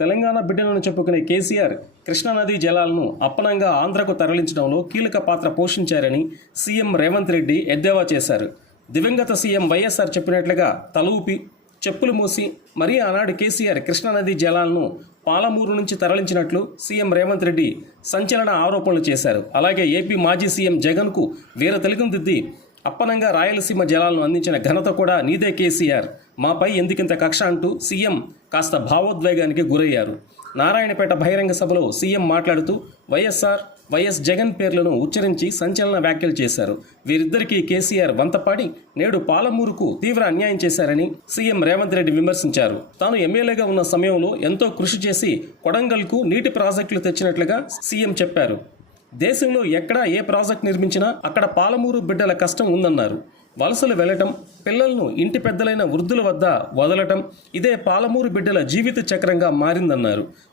తెలంగాణ బిడ్డలను చెప్పుకునే కేసీఆర్ కృష్ణానదీ జలాలను అప్పనంగా ఆంధ్రకు తరలించడంలో కీలక పాత్ర పోషించారని సీఎం రేవంత్ రెడ్డి ఎద్దేవా చేశారు. దివంగత సీఎం వైఎస్ఆర్ చెప్పినట్లుగా తల ఊపి చెప్పులు మూసి మరీ ఆనాడు కేసీఆర్ కృష్ణానదీ జలాలను పాలమూరు నుంచి తరలించినట్లు సీఎం రేవంత్ రెడ్డి సంచలన ఆరోపణలు చేశారు. అలాగే ఏపీ మాజీ సీఎం జగన్కు వీర తిలకం దిద్ది అప్పనంగా రాయలసీమ జలాలను అందించిన ఘనత కూడా నీదే కేసీఆర్, మాపై ఎందుకింత కక్ష అంటూ సీఎం కాస్త భావోద్వేగానికి గురయ్యారు. నారాయణపేట బహిరంగ సభలో సీఎం మాట్లాడుతూ వైఎస్ జగన్ పేర్లను ఉచ్చరించి సంచలన వ్యాఖ్యలు చేశారు. వీరిద్దరికీ కేసీఆర్ వంతపాడి నేడు పాలమూరుకు తీవ్ర అన్యాయం చేశారని సీఎం రేవంత్ రెడ్డి విమర్శించారు. తాను ఎమ్మెల్యేగా ఉన్న సమయంలో ఎంతో కృషి చేసి కొడంగల్కు నీటి ప్రాజెక్టులు తెచ్చినట్లుగా సీఎం చెప్పారు. దేశంలో ఎక్కడా ఏ ప్రాజెక్ట్ నిర్మించినా అక్కడ పాలమూరు బిడ్డల కష్టం ఉందన్నారు. వలసలు వెళ్లటం, పిల్లలను ఇంటి పెద్దలైన వృద్ధుల వద్ద వదలటం ఇదే పాలమూరు బిడ్డల జీవిత చక్రంగా మారిందన్నారు.